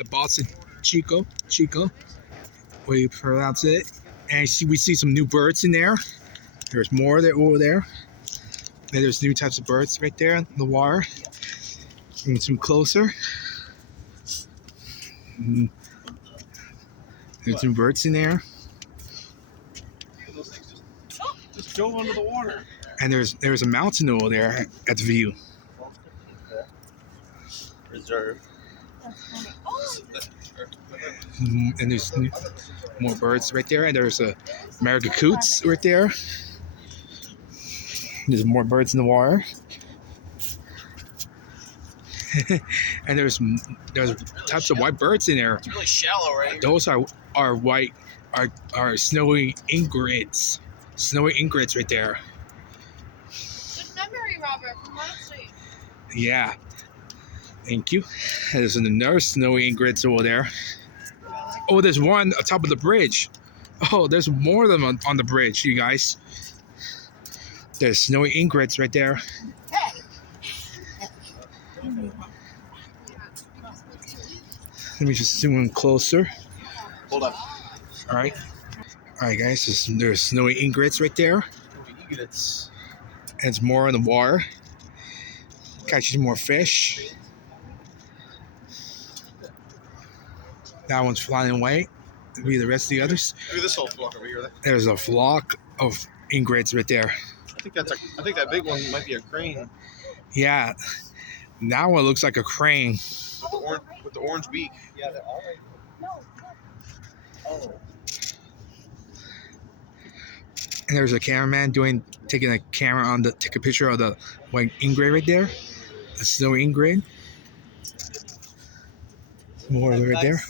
the Boston Chico, way you pronounce it. And we see some new birds in there. There's more there over there. And there's new types of birds right there in the water. And some closer. There's some birds in there. Just go under the water. And there's a mountain over there at the view. Reserve. And there's more birds right there. And there's a American coots right there. There's more birds in the water. And there's types of white birds in there. It's really shallow, right? Those are white, are snowy ingreds. Snowy ingreds right there. Good memory, Robert, from last week. Yeah. Thank you. There's another snowy ingreds over there. Oh, there's one on top of the bridge. Oh, there's more of them on the bridge, you guys. There's snowy ingreds right there. Let me just zoom in closer. Hold up. All right, guys. There's snowy ingreds right there. Egrets. And it's more in the water. Catching more fish. That one's flying away. Maybe the rest of the others. Look at this whole flock over here. There's a flock of ingreds right there. I think that big one might be a crane Yeah, that one looks like a crane. with the orange beak. Yeah, they're all right. Oh. And there's a cameraman taking a camera take a picture of the white ingrid right there. The snowy ingrid. More right there.